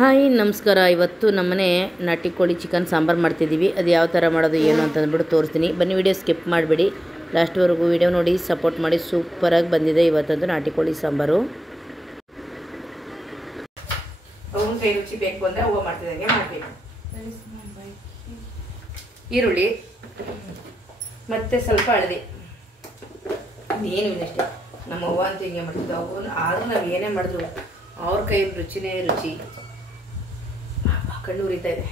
Hi ನಮಸ್ಕಾರ. ಇವತ್ತು ನಮ್ಮನೆ ನಾಟಿ ಕೋಳಿ ಚಿಕನ್ ಸಾಂಬಾರು ಮಾಡ್ತಿದ್ದೀವಿ. ಅದು ಯಾವ ಥರ ಮಾಡೋದು ಏನು ಅಂತ ಅಂದ್ಬಿಟ್ಟು ತೋರಿಸ್ತೀನಿ. ಬನ್ನಿ, ವಿಡಿಯೋ ಸ್ಕಿಪ್ ಮಾಡಿಬಿಡಿ, ಲಾಸ್ಟ್ವರೆಗೂ ವಿಡಿಯೋ ನೋಡಿ ಸಪೋರ್ಟ್ ಮಾಡಿ. ಸೂಪರಾಗಿ ಬಂದಿದೆ ಇವತ್ತಂದು ನಾಟಿ ಕೋಳಿ ಸಾಂಬಾರು. ಅವನ ಕೈ ರುಚಿ ಬೇಕು ಅಂದರೆ ಹೂವು ಮಾಡ್ತಿದ್ದಂಗೆ ಮಾಡಬೇಕು. ಈರುಳ್ಳಿ ಮತ್ತು ಸ್ವಲ್ಪ ಹಳದಿ, ಏನು ಇಲ್ಲಷ್ಟೇ. ನಮ್ಮ ಅವ್ವ ಅಂತೂ ಹಿಂಗೆ ಮಾಡ್ತಿದ್ದೆ. ಅವ್ರು ಆದರೂ ನಾವು ಏನೇ ಮಾಡಿದ್ರು ಅವ್ರ ಕೈ ರುಚಿನೇ ರುಚಿ. ಕಣ್ಣು ಉರಿತಾ ಇದೆ.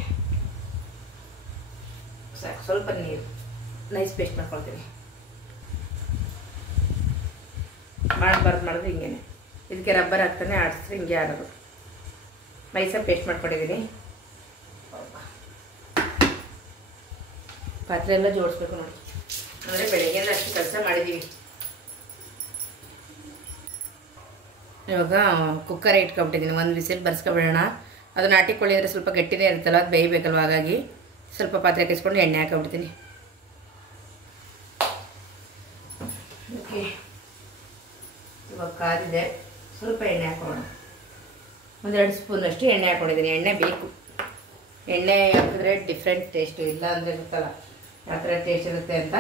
ಸಾಕು, ಸ್ವಲ್ಪ ನೀರು, ನೈಸ್ ಪೇಸ್ಟ್ ಮಾಡ್ಕೊಳ್ತೀನಿ. ಮಾಡಬಾರ್ದು ಮಾಡಿದ್ರೆ ಹಿಂಗೇನೆ. ಇದಕ್ಕೆ ರಬ್ಬರ್ ಹಾಕ್ತಾನೆ ಆಡಿಸಿದ್ರೆ ಹಿಂಗೆ ಆಡೋದು. ನೈಸಾಗಿ ಪೇಸ್ಟ್ ಮಾಡ್ಕೊಂಡಿದ್ದೀನಿ. ಪಾತ್ರೆ ಎಲ್ಲ ಜೋಡಿಸ್ಬೇಕು ನೋಡಿ. ಅಂದರೆ ಬೆಳಗ್ಗೆಯಿಂದ ಅಷ್ಟು ಕೆಲಸ ಮಾಡಿದ್ದೀವಿ. ಇವಾಗ ಕುಕ್ಕರೇ ಇಟ್ಕೊಬಿಟ್ಟಿದ್ದೀನಿ. ಒಂದು ವಿಸಿಲ್ ಬರ್ಸ್ಕೊಬಿಡೋಣ. ಅದು ನಾಟಿ ಕೋಳಿ ಅಂದರೆ ಸ್ವಲ್ಪ ಗಟ್ಟಿನೇ ಇರುತ್ತಲ್ಲ, ಅದು ಬೇಯಬೇಕಲ್ವ. ಹಾಗಾಗಿ ಸ್ವಲ್ಪ ಪಾತ್ರೆ ಕೈಸ್ಕೊಂಡು ಎಣ್ಣೆ ಹಾಕೊಂಡ್ಬಿಡ್ತೀನಿ. ಓಕೆ, ಇವಾಗ ಕಾದಿದೆ. ಸ್ವಲ್ಪ ಎಣ್ಣೆ ಹಾಕೋಣ. ಒಂದೆರಡು ಸ್ಪೂನಷ್ಟು ಎಣ್ಣೆ ಹಾಕ್ಕೊಂಡಿದ್ದೀನಿ. ಎಣ್ಣೆ ಬೇಕು. ಎಣ್ಣೆ ಹಾಕಿದ್ರೆ ಡಿಫ್ರೆಂಟ್ ಟೇಸ್ಟು. ಇಲ್ಲ ಅಂದರೆ ಗೊತ್ತಲ್ಲ ಯಾವ ಥರ ಟೇಸ್ಟ್ ಇರುತ್ತೆ ಅಂತ.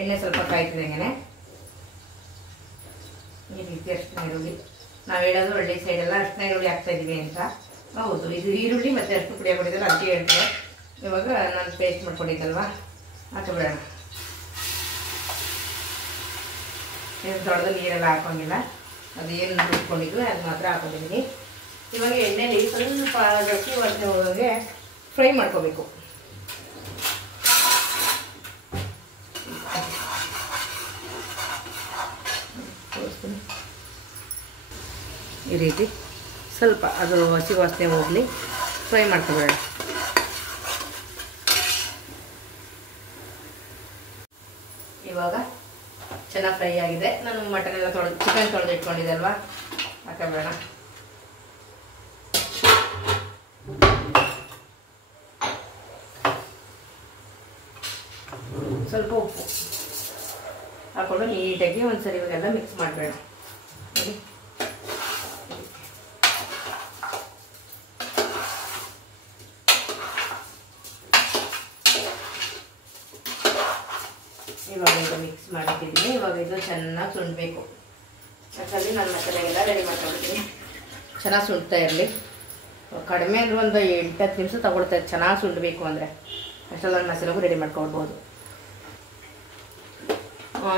ಎಣ್ಣೆ ಸ್ವಲ್ಪ ಕಾಯ್ತಿದೆ. ಹಂಗೆ ಈ ರೀತಿ ಅಷ್ಟು ಈರುಳ್ಳಿ, ನಾವು ಹೇಳೋದು ಹಳ್ಳಿ ಸೈಡೆಲ್ಲ ಅಷ್ಟನ್ನ ಈರುಳ್ಳಿ ಹಾಕ್ತಾಯಿದ್ದೀವಿ ಅಂತ. ಹೌದು, ಇದು ಈರುಳ್ಳಿ ಮತ್ತು ಅಷ್ಟು ಪುಡಿ ಹಾಕೊಂಡಿದ್ದಾರೆ ಅಂತ ಹೇಳ್ತಾರೆ. ಇವಾಗ ನಾನು ಪೇಸ್ಟ್ ಮಾಡ್ಕೊಂಡಿದ್ದಲ್ವ, ಹಾಕಿಬಿಡೋಣ. ಏನು ದೊಡ್ಡದು ನೀರೆಲ್ಲ ಹಾಕೋಂಗಿಲ್ಲ. ಅದು ಏನು ರುಬ್ಕೊಂಡಿದ್ವಿ ಅದು ಮಾತ್ರ ಹಾಕೊಂಡಿದ್ದೀನಿ. ಇವಾಗ ಎಣ್ಣೆಲಿ ಸ್ವಲ್ಪ ಗಟ್ಟಿ ವಾಸನೆ ಹೋಗೋಂಗೆ ಫ್ರೈ ಮಾಡ್ಕೋಬೇಕು. ಈ ರೀತಿ ಸ್ವಲ್ಪ ಅದು ಹಸಿ ವಾಸನೆ ಹೋಗಲಿ, ಫ್ರೈ ಮಾಡ್ಕೊಬೇಡ. ಇವಾಗ ಚೆನ್ನಾಗಿ ಫ್ರೈ ಆಗಿದೆ. ನಾನು ಮಟನ್ ಎಲ್ಲ ಚಿಕನ್ ತೊಳೆದು ಇಟ್ಕೊಂಡಿದ್ದೆ ಅಲ್ವಾ, ಹಾಕಬೇಡ. ಸ್ವಲ್ಪ ಉಪ್ಪು ಹಾಕೊಂಡು ನೀಟಾಗಿ ಒಂದ್ಸರಿ ಇವಾಗೆಲ್ಲ ಮಿಕ್ಸ್ ಮಾಡಬೇಡ. ನೋಡಿ, ಇವಾಗ ಇದು ಮಿಕ್ಸ್ ಮಾಡಿಟ್ಟಿದ್ದೀನಿ. ಇವಾಗ ಇದು ಚೆನ್ನಾಗಿ ಸುಂಡಬೇಕು. ಯಾಕಂದರೆ ನಾನು ಮಸಾಲೆಗೆಲ್ಲ ರೆಡಿ ಮಾಡ್ಕೊಂಡಿದ್ದೀನಿ. ಚೆನ್ನಾಗಿ ಸುಂಡ್ತಾ ಇರಲಿ. ಕಡಿಮೆ ಅಂದರೆ ಒಂದು 8-10 ನಿಮಿಷ ತಗೊಳ್ತಾ ಇದೆ ಚೆನ್ನಾಗಿ ಸುಂಡಬೇಕು ಅಂದರೆ. ಅಷ್ಟೆಲ್ಲ ಮಸಾಲೆಗೂ ರೆಡಿ ಮಾಡ್ಕೊಳ್ಬೋದು.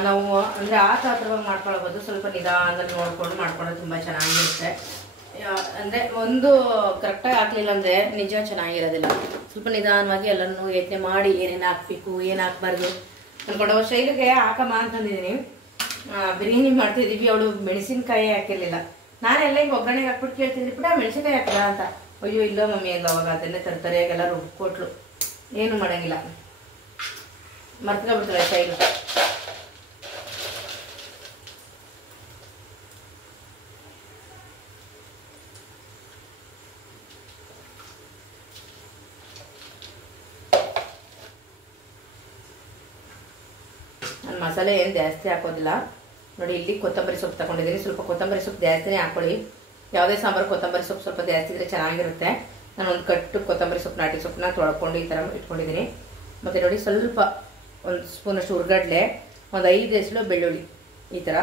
ನಾವು ಅಂದರೆ ಆತರವಾಗಿ ಮಾಡ್ಕೊಳ್ಬೋದು. ಸ್ವಲ್ಪ ನಿಧಾನದಲ್ಲಿ ನೋಡ್ಕೊಂಡು ಮಾಡ್ಕೊಂಡ್ರೆ ತುಂಬ ಚೆನ್ನಾಗಿರುತ್ತೆ. ಅಂದರೆ ಒಂದು ಕರೆಕ್ಟಾಗಿ ಹಾಕಲಿಲ್ಲ ಅಂದರೆ ನಿಜ ಚೆನ್ನಾಗಿರೋದಿಲ್ಲ. ಸ್ವಲ್ಪ ನಿಧಾನವಾಗಿ ಎಲ್ಲನೂ ಯೋಚನೆ ಮಾಡಿ ಏನೇನು ಹಾಕಬೇಕು, ಏನು ಹಾಕ್ಬಾರ್ದು ಅಂದ್ಕೊಂಡು ಅವ್ರ ಶೈಲಿಗೆ ಹಾಕಮ್ಮ ಅಂತಂದಿದ್ದೀನಿ. ಬಿರಿಯಾನಿ ಮಾಡ್ತಿದ್ದೀವಿ. ಅವಳು ಮೆಣಸಿನ್ಕಾಯಿ ಹಾಕಿರಲಿಲ್ಲ. ನಾನೆಲ್ಲ ಹಿಂಗೆ ಒಗ್ಗರಣೆಗೆ ಹಾಕ್ಬಿಟ್ಟು ಕೇಳ್ತಿದ್ರಿ ಬಿಡ ಮೆಣಸಿನ್ಕಾಯಿ ಹಾಕಲ್ಲ ಅಂತ. ಅಯ್ಯೋ ಇಲ್ಲ ಮಮ್ಮಿ ಅಲ್ಲ, ಅವಾಗ ಅದನ್ನೇ ತರಕಾರಿಯಾಗೆಲ್ಲ ರುಬ್ಕೊಟ್ಲು. ಏನು ಮಾಡೋಂಗಿಲ್ಲ, ಮರ್ತ್ಕೊಬಿಡ್ತಾಳೆ ಶೈಲು. ನಾನು ಮಸಾಲೆ ಏನು ಜಾಸ್ತಿ ಹಾಕೋದಿಲ್ಲ ನೋಡಿ. ಇಲ್ಲಿ ಕೊತ್ತಂಬರಿ ಸೊಪ್ಪು ತಗೊಂಡಿದ್ದೀನಿ. ಸ್ವಲ್ಪ ಕೊತ್ತಂಬರಿ ಸೊಪ್ಪು ಜಾಸ್ತಿನೇ ಹಾಕೊಳ್ಳಿ. ಯಾವುದೇ ಸಾಂಬಾರು ಕೊತ್ತಂಬರಿ ಸೊಪ್ಪು ಸ್ವಲ್ಪ ಜಾಸ್ತಿ ಇದ್ರೆ ಚೆನ್ನಾಗಿರುತ್ತೆ. ನಾನು ಒಂದು ಕಟ್ಟು ಕೊತ್ತಂಬರಿ ಸೊಪ್ಪು, ನಾಟಿ ಸೊಪ್ಪನ್ನ ತೊಳ್ಕೊಂಡು ಈ ಥರ ಇಟ್ಕೊಂಡಿದ್ದೀನಿ. ಮತ್ತು ನೋಡಿ, ಸ್ವಲ್ಪ ಒಂದು ಸ್ಪೂನಷ್ಟು ಹುರ್ಗಡ್ಲೆ, ಒಂದು 5 ಎಸಳು ಬೆಳ್ಳುಳ್ಳಿ ಈ ಥರ,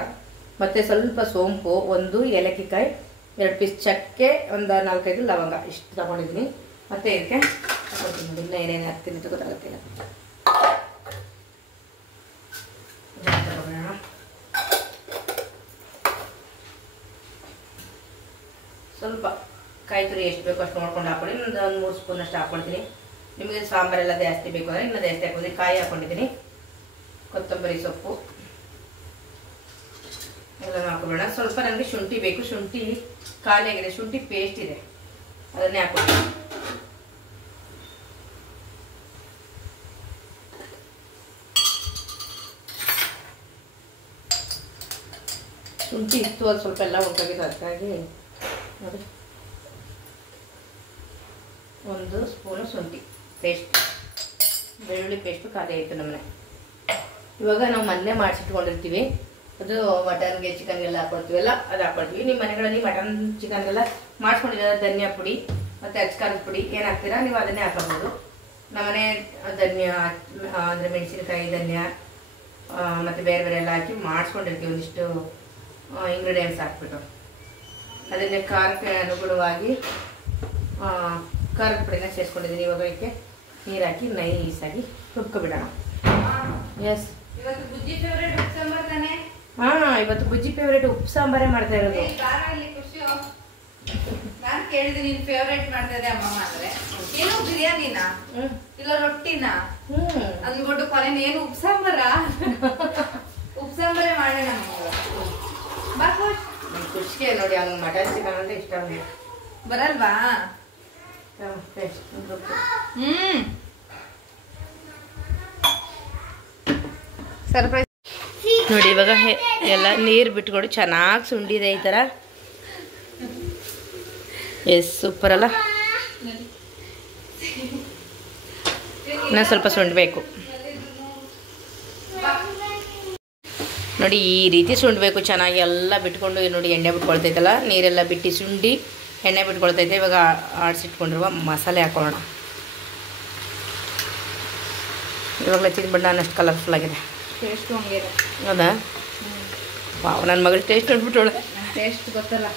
ಮತ್ತು ಸ್ವಲ್ಪ ಸೋಂಪು, 1 ಏಲಕ್ಕಿಕಾಯಿ, 2 ಪೀಸ್ ಚಕ್ಕೆ, ಒಂದು 4-5 ಲವಂಗ ಇಷ್ಟು ತಗೊಂಡಿದ್ದೀನಿ. ಮತ್ತು ಇದಕ್ಕೆ ಹಾಕೋತೀನಿ. ಇನ್ನೂ ಏನೇನು ಹಾಕ್ತೀನಿ ಅಂತ ಗೊತ್ತಾಗುತ್ತಿಲ್ಲ. ಸ್ವಲ್ಪ ಕಾಯಿ ತುರಿ ಎಷ್ಟು ಬೇಕೋ ಅಷ್ಟು ನೋಡ್ಕೊಂಡು ಹಾಕೊಳ್ಳಿ. ಒಂದು 3 ಸ್ಪೂನಷ್ಟು ಹಾಕ್ಕೊಳ್ತೀನಿ. ನಿಮಗೆ ಸಾಂಬಾರೆಲ್ಲ ಜಾಸ್ತಿ ಬೇಕು ಅಂದರೆ ಇನ್ನೂ ಜಾಸ್ತಿ ಹಾಕೋದು. ಕಾಯಿ ಹಾಕ್ಕೊಂಡಿದ್ದೀನಿ. ಕೊತ್ತಂಬರಿ ಸೊಪ್ಪು ಎಲ್ಲ ಹಾಕೋಬೇಡ. ಸ್ವಲ್ಪ ನನಗೆ ಶುಂಠಿ ಬೇಕು. ಶುಂಠಿ ಖಾಲಿ ಆಗಿದೆ. ಶುಂಠಿ ಪೇಸ್ಟ್ ಇದೆ, ಅದನ್ನೇ ಹಾಕ್ಕೊಳ್ತೀನಿ. ಶುಂಠಿ ಇತ್ತು, ಅದು ಸ್ವಲ್ಪ ಎಲ್ಲ ಹೋಗಿದೆ. ಅದಕ್ಕಾಗಿ ನೋಡಿ, 1 ಸ್ಪೂನು ಶುಂಠಿ ಪೇಸ್ಟ್, ಬೆಳ್ಳುಳ್ಳಿ ಪೇಸ್ಟು ಖಾಲಿ ಆಯಿತು ನಮ್ಮನೆ. ಇವಾಗ ನಾವು ಮೊನ್ನೆ ಮಾಡಿಸಿಟ್ಕೊಂಡಿರ್ತೀವಿ. ಅದು ಮಟನ್ಗೆ ಚಿಕನ್ಗೆಲ್ಲ ಹಾಕೊಳ್ತೀವಲ್ಲ ಅದು ಹಾಕೊಳ್ತೀವಿ. ನಿಮ್ಮ ಮನೆಗಳಲ್ಲಿ ಮಟನ್ ಚಿಕನ್ಗೆಲ್ಲ ಮಾಡಿಸ್ಕೊಂಡಿರೋ ಧನಿಯಾ ಪುಡಿ ಮತ್ತು ಅಚ್ಕಾರದ ಪುಡಿ ಏನು ಹಾಕ್ತೀರಾ ನೀವು ಅದನ್ನೇ ಹಾಕೋಬೋದು. ನಮ್ಮನೆ ಧನ್ಯ ಅಂದರೆ ಮೆಣಸಿನಕಾಯಿ, ಧನ್ಯ ಮತ್ತು ಬೇರೆ ಬೇರೆ ಎಲ್ಲ ಹಾಕಿ ಮಾಡಿಸ್ಕೊಂಡಿರ್ತೀವಿ ಒಂದಿಷ್ಟು ಇಂಗ್ರೀಡಿಯೆಂಟ್ಸ್ ಹಾಕ್ಬಿಟ್ಟು. ಅದನ್ನೇ ಖಾರಕ್ಕೆ ಅನುಗುಣವಾಗಿ ಖಾರದ ಪುಡಿನ ಸೇರಿಸ್ಕೊಂಡಿದ್ದೀನಿ. ಇವಾಗ ಇದಕ್ಕೆ ನೀರು ಹಾಕಿ ನೈಸಾಗಿ ರುಬ್ಕೊಬಿಡೋಣ. ಎಸ್, ಇವತ್ತು ಬುಜ್ಜಿ ಫೇವರೇಟ್ ಉಪ್ಪು ಸಾಂಬಾರ್ ತಾನೆ? ಹಾಂ, ಇವತ್ತು ಬುಜ್ಜಿ ಫೇವರೇಟ್ ಉಪ್ಪು ಸಾಂಬಾರೇ ಮಾಡ್ತಾ ಇರೋದು. ನಾನು ಕೇಳಿದೆ ನೀನು ಫೇವರೇಟ್ ಮಾಡ್ತಾ ಇದೆ ಅಮ್ಮಮ್ಮ ಅಂದ್ರೆ, ಏನು ಬಿರಿಯಾನಿನಾ ಇಲ್ಲ ರೊಟ್ಟಿನಾ ಅಂದ್ಬಿಟ್ಟು ಕೊನೆ ಏನು ಉಪ್ಪು ಸಾಂಬಾರ? ಉಪ್ಪು ಸಾಂಬಾರೇ ಮಾಡೋಣ ಬಾ. ಖುಷಿಗೆ ನೋಡಿ, ಅವ್ನು ಮಟನ್ ಚಿಕನ್ ಅಂದ್ರೆ ಇಷ್ಟ ಅವನಿಗೆ. ಬರಲ್ವಾ? ಸರ್ಪ್ರೈಸ್ ನೋಡಿ. ಇವಾಗ ಎಲ್ಲ ನೀರು ಬಿಟ್ಕೊಂಡು ಚೆನ್ನಾಗಿ ಸುಂಡಿದೆ ಈ ಥರ. ಎಸ್, ಸೂಪರ್ ಅಲ್ಲ? ಇನ್ನೂ ಸ್ವಲ್ಪ ಸುಂಡಬೇಕು ನೋಡಿ. ಈ ರೀತಿ ಸುಂಡಬೇಕು ಚೆನ್ನಾಗಿ. ಎಲ್ಲ ಬಿಟ್ಕೊಂಡು ನೋಡಿ ಎಣ್ಣೆ ಬಿಟ್ಕೊಳ್ತೈತಲ್ಲ, ನೀರೆಲ್ಲ ಬಿಟ್ಟು ಸುಂಡಿ ಎಣ್ಣೆ ಬಿಟ್ಕೊಳ್ತೈತೆ. ಇವಾಗ ಆಡಿಸಿಟ್ಕೊಂಡಿರುವ ಮಸಾಲೆ ಹಾಕೊಳ್ಳೋಣ. ಇವಾಗಲೇ ತಿಂದ್ಬಿಟ್ಟು ನಾನು ಅಷ್ಟು ಕಲರ್ಫುಲ್ ಆಗಿದೆ. ಟೇಸ್ಟ್ ಹಂಗೆ ಹೌದಾ? ವಾವ್, ನನ್ನ ಮಗಳು ಟೇಸ್ಟ್ ನೋಡ್ಬಿಟ್ಟೋಳು. ಟೇಸ್ಟ್ ಗೊತ್ತಲ್ಲ,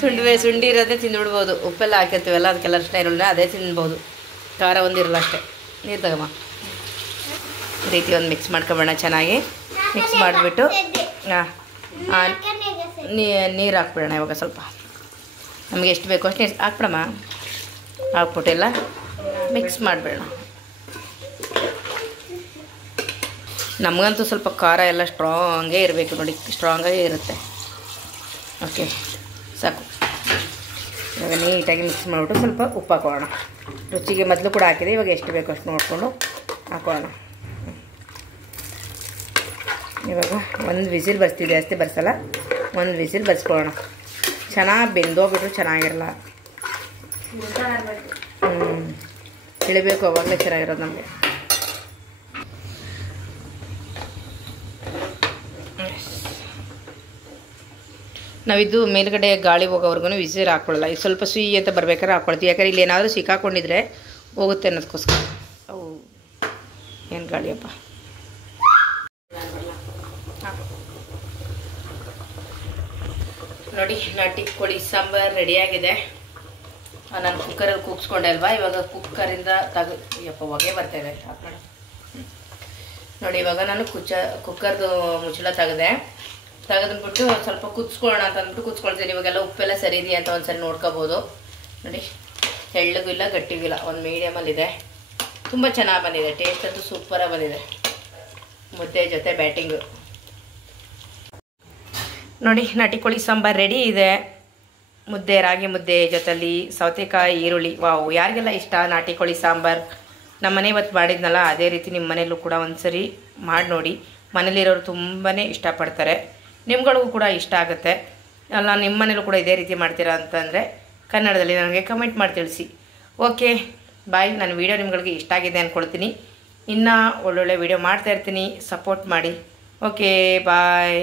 ಸುಂಡಿ ಇರೋದೇ ತಿಂದ್ಬಿಡ್ಬೋದು. ಉಪ್ಪೆಲ್ಲ ಹಾಕಿರ್ತೀವಲ್ಲ, ಅದು ಕಲರ್ ಇಷ್ಟ ಇರೋಲ್ಲ, ಅದೇ ತಿನ್ಬೋದು. ಖಾರ ಒಂದಿರಲ್ಲ ಅಷ್ಟೇ. ನೀರು ತಗಮ್ಮ. ಈ ರೀತಿ ಒಂದು ಮಿಕ್ಸ್ ಮಾಡ್ಕೊಬೇಡ. ಚೆನ್ನಾಗಿ ಮಿಕ್ಸ್ ಮಾಡಿಬಿಟ್ಟು ನೀರು ಹಾಕ್ಬಿಡೋಣ. ಇವಾಗ ಸ್ವಲ್ಪ ನಮಗೆ ಎಷ್ಟು ಬೇಕೋ ಅಷ್ಟು ನೀರು ಹಾಕ್ಬಿಡಮ್ಮ. ಹಾಕ್ಬಿಟ್ಟೆಲ್ಲ ಮಿಕ್ಸ್ ಮಾಡಿಬಿಡೋಣ. ನಮಗಂತೂ ಸ್ವಲ್ಪ ಖಾರ ಎಲ್ಲ ಸ್ಟ್ರಾಂಗೇ ಇರಬೇಕು ನೋಡಿ, ಸ್ಟ್ರಾಂಗಾಗೇ ಇರುತ್ತೆ. ಓಕೆ, ಸಾಕು. ಇವಾಗ ನೀಟಾಗಿ ಮಿಕ್ಸ್ ಮಾಡಿಬಿಟ್ಟು ಸ್ವಲ್ಪ ಉಪ್ಪು ಹಾಕೋಣ. ರುಚಿಗೆ ಮೊದಲು ಕೂಡ ಹಾಕಿದೆ, ಇವಾಗ ಎಷ್ಟು ಬೇಕೋ ಅಷ್ಟು ನೋಡಿಕೊಂಡು ಹಾಕೋಣ. ಇವಾಗ ಒಂದು ವಿಸಿಲ್ ಬರ್ಸ್ತಿದೆ, ಜಾಸ್ತಿ ಬರ್ಸಲ್ಲ, ಒಂದು ವಿಸಿಲ್ ಬರ್ಸ್ಕೊಳ್ಳೋಣ. ಚೆನ್ನಾಗಿ ಬೆಂದೋಗ್ಬಿಟ್ರು ಚೆನ್ನಾಗಿರಲ್ಲ. ಇಳಿಬೇಕು, ಅವಾಗಲೇ ಚೆನ್ನಾಗಿರೋದು ನಮಗೆ. ನಾವಿದ್ದು ಮೇಲ್ಗಡೆ ಗಾಳಿ ಹೋಗೋವರೆಗೂ ವಿಸಿಲ್ ಹಾಕ್ಕೊಳ್ಳಲ್ಲ. ಇದು ಸ್ವಲ್ಪ ಸಿಹಿ ಅಂತ ಬರ್ಬೇಕಾದ್ರೆ ಹಾಕ್ಕೊಳ್ತೀವಿ. ಯಾಕಂದ್ರೆ ಇಲ್ಲಿ ಏನಾದರೂ ಸಿಕ್ಕಾಕೊಂಡಿದ್ರೆ ಹೋಗುತ್ತೆ ಅನ್ನೋದಕ್ಕೋಸ್ಕರ. ಅವು ಏನು ಗಾಳಿಯಪ್ಪ. ನೋಡಿ, ನಾಟಿ ಕೋಳಿ ಸಾಂಬಾರು ರೆಡಿಯಾಗಿದೆ. ನಾನು ಕುಕ್ಕರಲ್ಲಿ ಕೂಗಿಸ್ಕೊಂಡೆ ಅಲ್ವಾ, ಇವಾಗ ಕುಕ್ಕರಿಂದ ಯಪ್ಪ ಹೊಗೆ ಬರ್ತಾಯಿದೆ. ನೋಡಿ, ಇವಾಗ ನಾನು ಕುಕ್ಕರ್ದು ಮುಚ್ಚಳ ತೆಗೆದ್ಬಿಟ್ಟು ಸ್ವಲ್ಪ ಕುದಿಸ್ಕೊಳ್ಳೋಣ ಅಂತ ಅಂದ್ಬಿಟ್ಟು ಕುದಿಸ್ಕೊಳ್ತೀನಿ. ಇವಾಗೆಲ್ಲ ಉಪ್ಪೆಲ್ಲ ಸರಿ ಇದೆಯಾ ಅಂತ ಒಂದ್ಸರಿ ನೋಡ್ಕೋಬೋದು. ನೋಡಿ, ತೆಳ್ಳಗೂ ಇಲ್ಲ ಗಟ್ಟಿಗೂ ಇಲ್ಲ, ಒಂದು ಮೀಡಿಯಮಲ್ಲಿದೆ. ತುಂಬ ಚೆನ್ನಾಗಿ ಬಂದಿದೆ. ಟೇಸ್ಟ್ ಅಂತೂ ಸೂಪರಾಗಿ ಬಂದಿದೆ. ಮುದ್ದೆ ಜೊತೆ ಬ್ಯಾಟಿಂಗು ನೋಡಿ. ನಾಟಿ ಕೋಳಿ ಸಾಂಬಾರು ರೆಡಿ ಇದೆ. ಮುದ್ದೆ, ರಾಗಿ ಮುದ್ದೆ ಜೊತೆಲಿ ಸೌತೆಕಾಯಿ, ಈರುಳ್ಳಿ. ವಾವ್, ಯಾರಿಗೆಲ್ಲ ಇಷ್ಟ ನಾಟಿ ಕೋಳಿ ಸಾಂಬಾರು? ನಮ್ಮ ಮನೆ ಇವತ್ತು ಮಾಡಿದ್ನಲ್ಲ, ಅದೇ ರೀತಿ ನಿಮ್ಮ ಮನೆಯಲ್ಲೂ ಕೂಡ ಒಂದ್ಸರಿ ಮಾಡಿ ನೋಡಿ. ಮನೇಲಿರೋರು ತುಂಬಾ ಇಷ್ಟಪಡ್ತಾರೆ. ನಿಮ್ಗಳಿಗೂ ಕೂಡ ಇಷ್ಟ ಆಗುತ್ತೆ ಅಲ್ಲ. ನಿಮ್ಮ ಮನೇಲೂ ಕೂಡ ಇದೇ ರೀತಿ ಮಾಡ್ತೀರಾ ಅಂತಂದರೆ ಕನ್ನಡದಲ್ಲಿ ನನಗೆ ಕಮೆಂಟ್ ಮಾಡಿ ತಿಳಿಸಿ. ಓಕೆ, ಬಾಯ್. ನನ್ನ ವೀಡಿಯೋ ನಿಮ್ಗಳಿಗೆ ಇಷ್ಟ ಆಗಿದೆ ಅಂದ್ಕೊಳ್ತೀನಿ. ಇನ್ನೂ ಒಳ್ಳೊಳ್ಳೆ ವೀಡಿಯೋ ಮಾಡ್ತಾಯಿರ್ತೀನಿ, ಸಪೋರ್ಟ್ ಮಾಡಿ. ಓಕೆ, ಬಾಯ್.